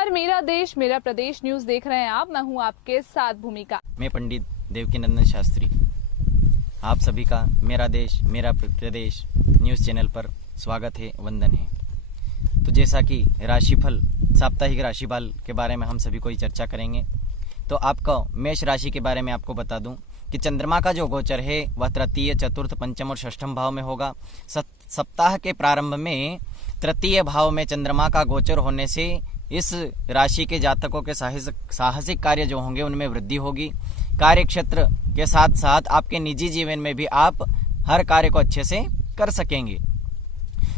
नमस्कार, मेरा देश मेरा प्रदेश न्यूज देख रहे हैं आप। मैं हूं आपके साथ भूमिका। मैं पंडित देवकीनंदन शास्त्री। आप सभी का मेरा देश मेरा प्रदेश न्यूज चैनल पर स्वागत है, वंदन है। तो जैसा कि राशिफल, साप्ताहिक राशिफल के बारे में हम सभी कोई चर्चा करेंगे। तो आपको मेष राशि के बारे में आपको बता दूं कि चंद्रमा का जो गोचर है वह तृतीय, चतुर्थ, पंचम और षष्ठम भाव में होगा। सप्ताह के प्रारंभ में तृतीय भाव में चंद्रमा का गोचर होने से इस राशि के जातकों के साहसिक कार्य जो होंगे उनमें वृद्धि होगी। कार्य क्षेत्र के साथ साथ आपके निजी जीवन में भी आप हर कार्य को अच्छे से कर सकेंगे।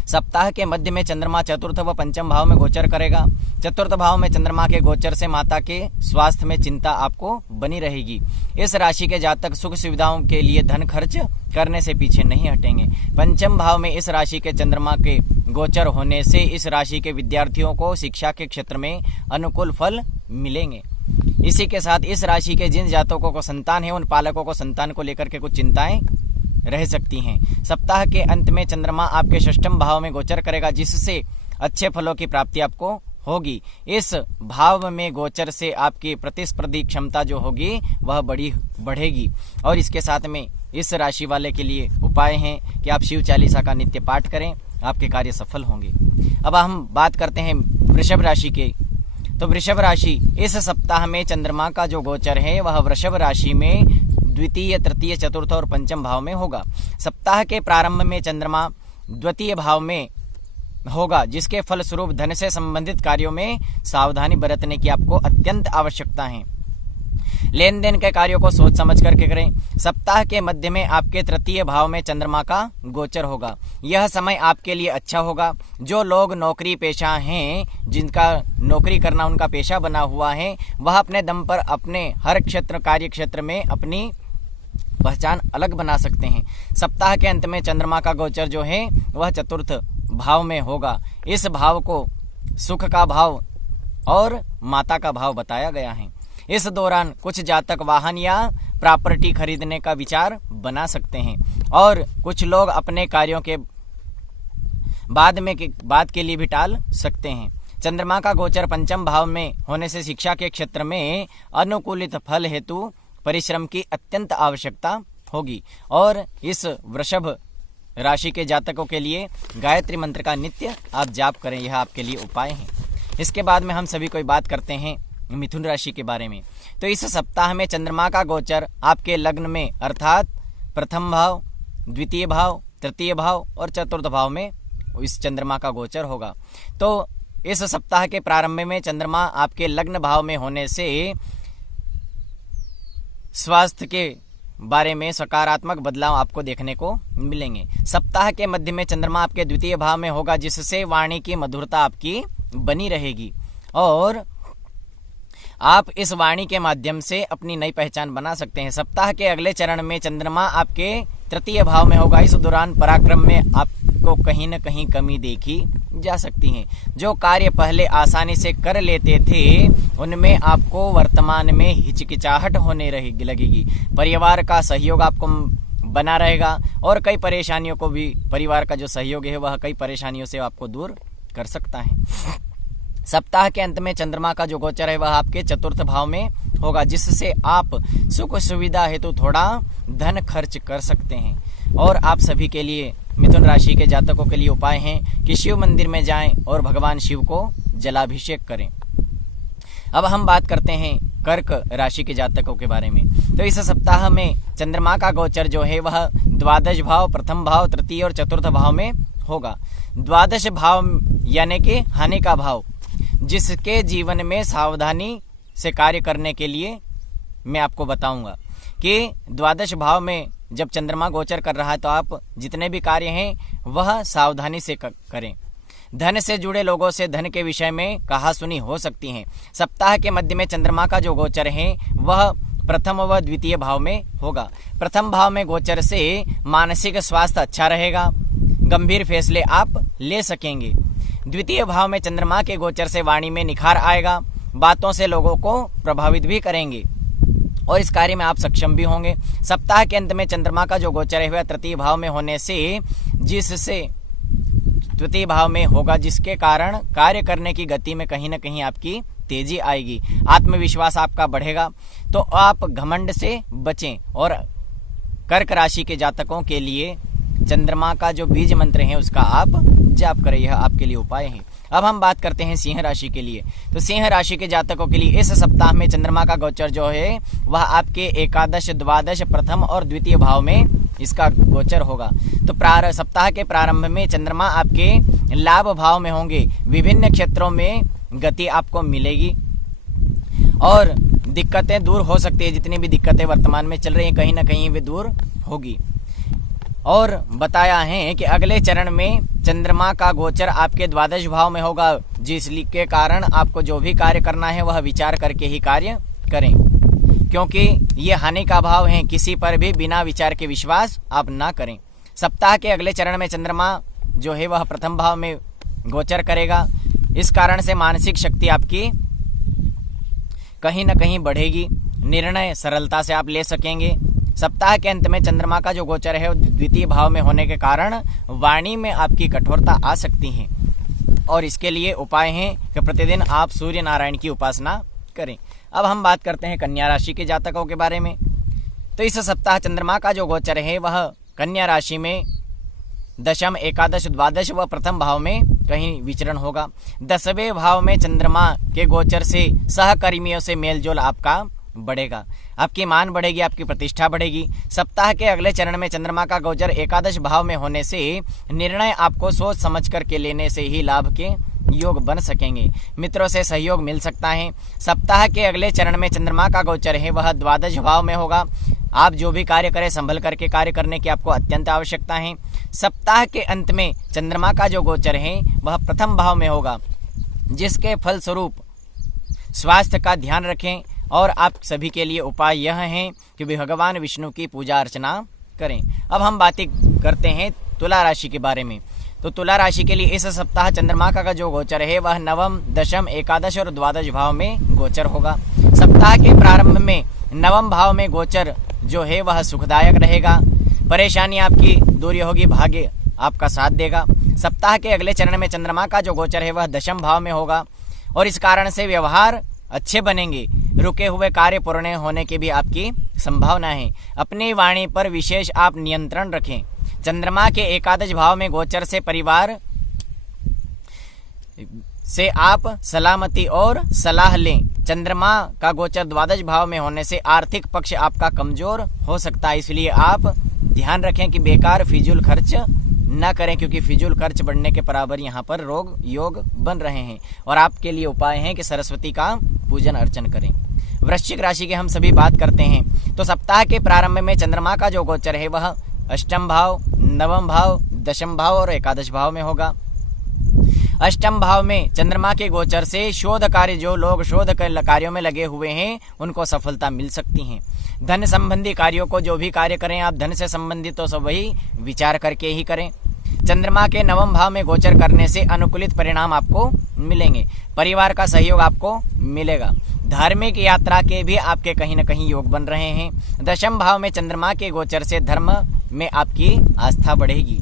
सप्ताह के मध्य में चंद्रमा चतुर्थ व पंचम भाव में गोचर करेगा। चतुर्थ भाव में चंद्रमा के गोचर से माता के स्वास्थ्य में चिंता आपको बनी रहेगी। इस राशि के जातक सुख सुविधाओं के लिए धन खर्च करने से पीछे नहीं हटेंगे। पंचम भाव में इस राशि के चंद्रमा के गोचर होने से इस राशि के विद्यार्थियों को शिक्षा के क्षेत्र में अनुकूल फल मिलेंगे। इसी के साथ इस राशि के जिन जातकों को संतान है उन पालकों को संतान को लेकर के कुछ चिंताएं रह सकती हैं। सप्ताह के अंत में चंद्रमा आपके षष्ठम भाव में गोचर करेगा, जिससे अच्छे फलों की प्राप्ति आपको होगी। इस भाव में गोचर से आपकी प्रतिस्पर्धी क्षमता जो होगी वह बढ़ेगी। और इसके साथ में इस राशि वाले के लिए उपाय हैं कि आप शिव चालीसा का नित्य पाठ करें, आपके कार्य सफल होंगे। अब हम बात करते हैं वृषभ राशि के। तो वृषभ राशि इस सप्ताह में चंद्रमा का जो गोचर है वह वृषभ राशि में द्वितीय, तृतीय, चतुर्थ और पंचम भाव में होगा। सप्ताह के प्रारंभ में चंद्रमा द्वितीय भाव में होगा, जिसके फलस्वरूप धन से संबंधित कार्यों में सावधानी बरतने की आपको अत्यंत आवश्यकता है। लेन देन के कार्यों को सोच समझ करके करें। सप्ताह के मध्य में आपके तृतीय भाव में चंद्रमा का गोचर होगा। यह समय आपके लिए अच्छा होगा। जो लोग नौकरी पेशा हैं, जिनका नौकरी करना उनका पेशा बना हुआ है, वह अपने दम पर अपने हर कार्य क्षेत्र में अपनी पहचान अलग बना सकते हैं। सप्ताह के अंत में चंद्रमा का गोचर जो है वह चतुर्थ भाव में होगा। इस भाव को सुख का भाव और माता का भाव बताया गया है। इस दौरान कुछ जातक वाहन या प्रॉपर्टी खरीदने का विचार बना सकते हैं और कुछ लोग अपने कार्यों के बाद के लिए भी टाल सकते हैं। चंद्रमा का गोचर पंचम भाव में होने से शिक्षा के क्षेत्र में अनुकूलित फल हेतु परिश्रम की अत्यंत आवश्यकता होगी। और इस वृषभ राशि के जातकों के लिए गायत्री मंत्र का नित्य आप जाप करें, यह आपके लिए उपाय है। इसके बाद में हम सभी कोई बात करते हैं मिथुन राशि के बारे में। तो इस सप्ताह में चंद्रमा का गोचर आपके लग्न में अर्थात प्रथम भाव, द्वितीय भाव, तृतीय भाव और चतुर्थ भाव में इस चंद्रमा का गोचर होगा। तो इस सप्ताह के प्रारंभ में चंद्रमा आपके लग्न भाव में होने से स्वास्थ्य के बारे में सकारात्मक बदलाव आपको देखने को मिलेंगे। सप्ताह के मध्य में चंद्रमा आपके द्वितीय भाव में होगा, जिससे वाणी की मधुरता आपकी बनी रहेगी और आप इस वाणी के माध्यम से अपनी नई पहचान बना सकते हैं। सप्ताह के अगले चरण में चंद्रमा आपके तृतीय भाव में होगा। इस दौरान पराक्रम में आपको कहीं न कहीं कमी देखी जा सकती है। जो कार्य पहले आसानी से कर लेते थे उनमें आपको वर्तमान में हिचकिचाहट होने लगेगी। परिवार का सहयोग आपको बना रहेगा और कई परेशानियों को भी, परिवार का जो सहयोग है वह कई परेशानियों से आपको दूर कर सकता है। सप्ताह के अंत में चंद्रमा का जो गोचर है वह आपके चतुर्थ भाव में होगा, जिससे आप सुख सुविधा हेतु थोड़ा धन खर्च कर सकते हैं। और आप सभी के लिए, मिथुन राशि के जातकों के लिए उपाय हैं कि शिव मंदिर में जाएं और भगवान शिव को जलाभिषेक करें। अब हम बात करते हैं कर्क राशि के जातकों के बारे में। तो इस सप्ताह में चंद्रमा का गोचर जो है वह द्वादश भाव, प्रथम भाव, तृतीय और चतुर्थ भाव में होगा। द्वादश भाव यानी कि हानि का भाव, जिसके जीवन में सावधानी से कार्य करने के लिए मैं आपको बताऊंगा कि द्वादश भाव में जब चंद्रमा गोचर कर रहा है तो आप जितने भी कार्य हैं वह सावधानी से करें। धन से जुड़े लोगों से धन के विषय में कहासुनी हो सकती है। सप्ताह के मध्य में चंद्रमा का जो गोचर है वह प्रथम व द्वितीय भाव में होगा। प्रथम भाव में गोचर से मानसिक स्वास्थ्य अच्छा रहेगा, गंभीर फैसले आप ले सकेंगे। द्वितीय भाव में चंद्रमा के गोचर से वाणी में निखार आएगा, बातों से लोगों को प्रभावित भी करेंगे और इस कार्य में आप सक्षम भी होंगे। सप्ताह के अंत में चंद्रमा का जो गोचर है वह तृतीय भाव में होने से तृतीय भाव में होगा, जिसके कारण कार्य करने की गति में कहीं न कहीं आपकी तेजी आएगी, आत्मविश्वास आपका बढ़ेगा। तो आप घमंड से बचें। और कर्क राशि के जातकों के लिए चंद्रमा का जो बीज मंत्र है उसका आप जाप करें, यह आपके लिए उपाय है। अब हम बात करते हैं सिंह राशि के लिए। तो सिंह राशि के जातकों के लिए इस सप्ताह में चंद्रमा का गोचर जो है वह आपके एकादश, द्वादश, प्रथम और द्वितीय भाव में इसका गोचर होगा। तो सप्ताह के प्रारंभ में चंद्रमा आपके लाभ भाव में होंगे, विभिन्न क्षेत्रों में गति आपको मिलेगी और दिक्कतें दूर हो सकती है। जितनी भी दिक्कतें वर्तमान में चल रही हैं कहीं ना कहीं वे दूर होगी। और बताया है कि अगले चरण में चंद्रमा का गोचर आपके द्वादश भाव में होगा, जिसके कारण आपको जो भी कार्य करना है वह विचार करके ही कार्य करें, क्योंकि ये हानि का भाव है। किसी पर भी बिना विचार के विश्वास आप ना करें। सप्ताह के अगले चरण में चंद्रमा जो है वह प्रथम भाव में गोचर करेगा। इस कारण से मानसिक शक्ति आपकी कहीं ना कहीं बढ़ेगी, निर्णय सरलता से आप ले सकेंगे। सप्ताह के अंत में चंद्रमा का जो गोचर है द्वितीय भाव में होने के कारण वाणी में आपकी कठोरता आ सकती है और इसके लिए उपाय हैं कि प्रतिदिन आप सूर्य नारायण की उपासना करें। अब हम बात करते हैं कन्या राशि के जातकों के बारे में। तो इस सप्ताह चंद्रमा का जो गोचर है वह कन्या राशि में दशम, एकादश, द्वादश व प्रथम भाव में कहीं विचरण होगा। 10वें भाव में चंद्रमा के गोचर से सहकर्मियों से मेलजोल आपका बढ़ेगा, आपकी मान बढ़ेगी, आपकी प्रतिष्ठा बढ़ेगी। सप्ताह के अगले चरण में चंद्रमा का गोचर एकादश भाव में होने से निर्णय आपको सोच समझ करके लेने से ही लाभ के योग बन सकेंगे, मित्रों से सहयोग मिल सकता है। सप्ताह के अगले चरण में चंद्रमा का गोचर है वह द्वादश भाव में होगा। आप जो भी कार्य करें संभल करके कार्य करने की आपको अत्यंत आवश्यकता है। सप्ताह के अंत में चंद्रमा का जो गोचर है वह प्रथम भाव में होगा, जिसके फलस्वरूप स्वास्थ्य का ध्यान रखें। और आप सभी के लिए उपाय यह है कि भगवान विष्णु की पूजा अर्चना करें। अब हम बातें करते हैं तुला राशि के बारे में। तो तुला राशि के लिए इस सप्ताह चंद्रमा का जो गोचर है वह नवम, दशम, एकादश और द्वादश भाव में गोचर होगा। सप्ताह के प्रारंभ में नवम भाव में गोचर जो है वह सुखदायक रहेगा, परेशानी आपकी दूर होगी, भाग्य आपका साथ देगा। सप्ताह के अगले चरण में चंद्रमा का जो गोचर है वह दशम भाव में होगा और इस कारण से व्यवहार अच्छे बनेंगे, रुके हुए कार्य पूर्ण होने की भी आपकी संभावना है। अपनी वाणी पर विशेष आप नियंत्रण रखें। चंद्रमा के एकादश भाव में गोचर से परिवार से आप सलामती और सलाह लें। चंद्रमा का गोचर द्वादश भाव में होने से आर्थिक पक्ष आपका कमजोर हो सकता है, इसलिए आप ध्यान रखें कि बेकार फिजूल खर्च न करें, क्योंकि फिजूल खर्च बढ़ने के बराबर यहाँ पर रोग योग बन रहे हैं। और आपके लिए उपाय है कि सरस्वती का पूजन अर्चन करें। वृश्चिक राशि की हम सभी बात करते हैं। तो सप्ताह के प्रारंभ में चंद्रमा का जो गोचर है वह अष्टम भाव, नवम भाव, दशम भाव और एकादश भाव में होगा। अष्टम भाव में चंद्रमा के गोचर से शोध कार्य, जो लोग शोध कार्यों में लगे हुए हैं उनको सफलता मिल सकती है। धन संबंधी कार्यों को जो भी कार्य करें आप धन से संबंधित तो सब वही विचार करके ही करें। चंद्रमा के नवम भाव में गोचर करने से अनुकूलित परिणाम आपको मिलेंगे, परिवार का सहयोग आपको मिलेगा। धार्मिक यात्रा के भी आपके कहीं न कहीं योग बन रहे हैं। दशम भाव में चंद्रमा के गोचर से धर्म में आपकी आस्था बढ़ेगी।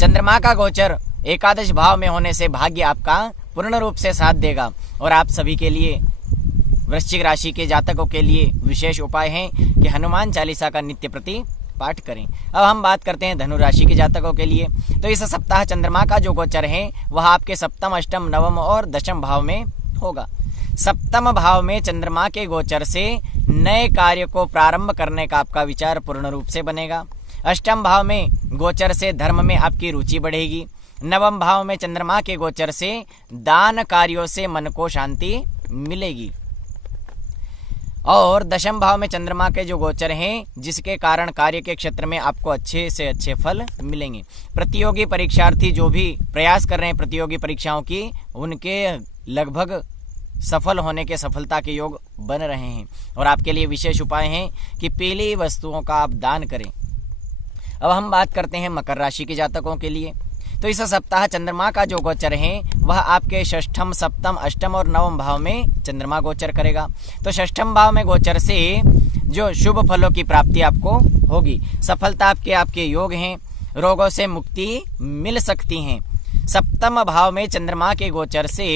चंद्रमा का गोचर एकादश भाव में होने से भाग्य आपका पूर्ण रूप से साथ देगा और आप सभी के लिए, वृश्चिक राशि के जातकों के लिए विशेष उपाय है कि हनुमान चालीसा का नित्य प्रति पाठ करें। अब हम बात करते हैं धनु राशि के जातकों के लिए। तो इस सप्ताह चंद्रमा का जो गोचर है वह आपके सप्तम, अष्टम, नवम और दशम भाव में होगा। सप्तम भाव में चंद्रमा के गोचर से नए कार्य को प्रारंभ करने का आपका विचार पूर्ण रूप से बनेगा। अष्टम भाव में गोचर से धर्म में आपकी रुचि बढ़ेगी। नवम भाव में चंद्रमा के गोचर से दान कार्यों से मन को शांति मिलेगी और दशम भाव में चंद्रमा के जो गोचर हैं जिसके कारण कार्य के क्षेत्र में आपको अच्छे से अच्छे फल मिलेंगे। प्रतियोगी परीक्षार्थी जो भी प्रयास कर रहे हैं प्रतियोगी परीक्षाओं की, उनके लगभग सफल होने के सफलता के योग बन रहे हैं और आपके लिए विशेष उपाय है कि पीली वस्तुओं का आप दान करें। अब हम बात करते हैं मकर राशि के जातकों के लिए। तो इस सप्ताह चंद्रमा का जो गोचर है वह आपके षष्ठम, सप्तम, अष्टम और नवम भाव में चंद्रमा गोचर करेगा। तो षष्ठम भाव में गोचर से जो शुभ फलों की प्राप्ति आपको होगी, सफलता आपके योग हैं, रोगों से मुक्ति मिल सकती है। सप्तम भाव में चंद्रमा के गोचर से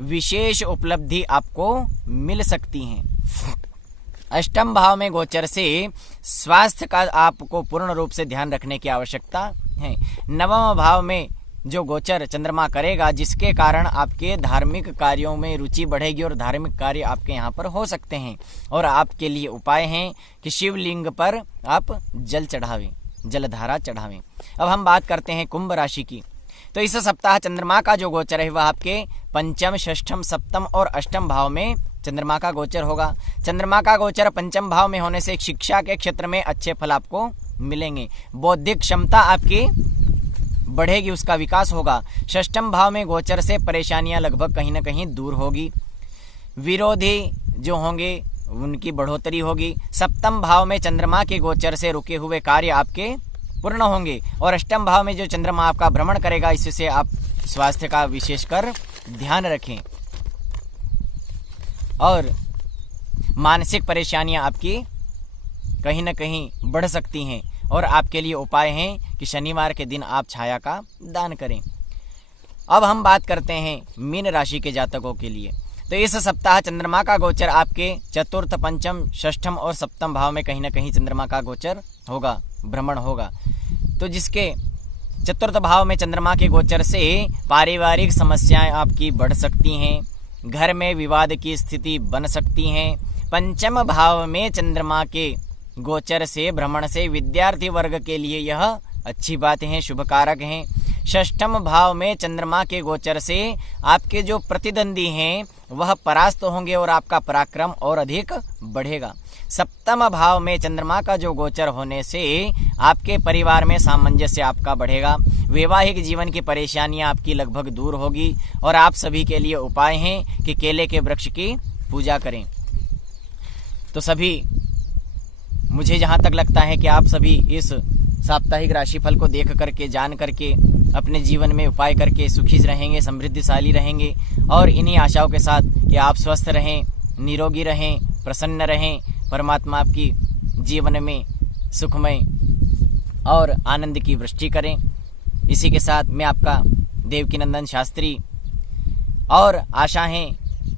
विशेष उपलब्धि आपको मिल सकती है। अष्टम भाव में गोचर से स्वास्थ्य का आपको पूर्ण रूप से ध्यान रखने की आवश्यकता है। नवम भाव में जो गोचर चंद्रमा करेगा, जिसके कारण आपके धार्मिक कार्यों में रुचि बढ़ेगी और धार्मिक कार्य आपके यहाँ पर हो सकते हैं। और आपके लिए उपाय हैं कि शिवलिंग पर आप जल चढ़ावें, जलधारा चढ़ावें। अब हम बात करते हैं कुंभ राशि की। तो इस सप्ताह चंद्रमा का जो गोचर है वह आपके पंचम, षष्ठम, सप्तम और अष्टम भाव में चंद्रमा का गोचर होगा। चंद्रमा का गोचर पंचम भाव में होने से शिक्षा के क्षेत्र में अच्छे फल आपको मिलेंगे। बौद्धिक क्षमता आपकी बढ़ेगी, उसका विकास होगा। षष्ठम भाव में गोचर से परेशानियां लगभग कहीं ना कहीं दूर होगी। विरोधी जो होंगे उनकी बढ़ोतरी होगी। सप्तम भाव में चंद्रमा के गोचर से रुके हुए कार्य आपके पूर्ण होंगे। और अष्टम भाव में जो चंद्रमा आपका भ्रमण करेगा, इससे आप स्वास्थ्य का विशेषकर ध्यान रखें। और मानसिक परेशानियां आपकी कहीं ना कहीं बढ़ सकती हैं। और आपके लिए उपाय हैं कि शनिवार के दिन आप छाया का दान करें। अब हम बात करते हैं मीन राशि के जातकों के लिए। तो इस सप्ताह चंद्रमा का गोचर आपके चतुर्थ, पंचम, षष्ठम और सप्तम भाव में कहीं ना कहीं चंद्रमा का गोचर होगा, भ्रमण होगा। तो जिसके चतुर्थ भाव में चंद्रमा के गोचर से पारिवारिक समस्याएं आपकी बढ़ सकती हैं, घर में विवाद की स्थिति बन सकती हैं। पंचम भाव में चंद्रमा के गोचर से, भ्रमण से विद्यार्थी वर्ग के लिए यह अच्छी बात है, शुभ कारक हैं। षष्ठम भाव में चंद्रमा के गोचर से आपके जो प्रतिद्वंदी हैं वह परास्त होंगे और आपका पराक्रम और अधिक बढ़ेगा। सप्तम भाव में चंद्रमा का जो गोचर होने से आपके परिवार में सामंजस्य आपका बढ़ेगा। वैवाहिक जीवन की परेशानियां आपकी लगभग दूर होगी। और आप सभी के लिए उपाय हैं कि केले के वृक्ष की पूजा करें। तो सभी, मुझे जहां तक लगता है कि आप सभी इस साप्ताहिक राशिफल को देख करके, जान करके, अपने जीवन में उपाय करके सुखी रहेंगे, समृद्धिशाली रहेंगे। और इन्हीं आशाओं के साथ कि आप स्वस्थ रहें, निरोगी रहें, प्रसन्न रहें, परमात्मा आपकी जीवन में सुखमय और आनंद की वृष्टि करें। इसी के साथ मैं आपका देवकीनंदन शास्त्री, और आशा है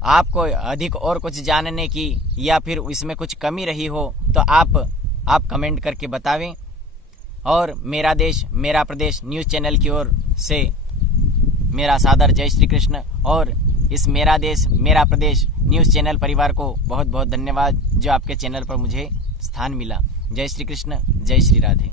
आपको अधिक और कुछ जानने की या फिर इसमें कुछ कमी रही हो तो आप कमेंट करके बतावें। और मेरा देश मेरा प्रदेश न्यूज़ चैनल की ओर से मेरा सादर जय श्री कृष्ण। और इस मेरा देश मेरा प्रदेश न्यूज़ चैनल परिवार को बहुत बहुत धन्यवाद, जो आपके चैनल पर मुझे स्थान मिला। जय श्री कृष्ण, जय श्री राधे।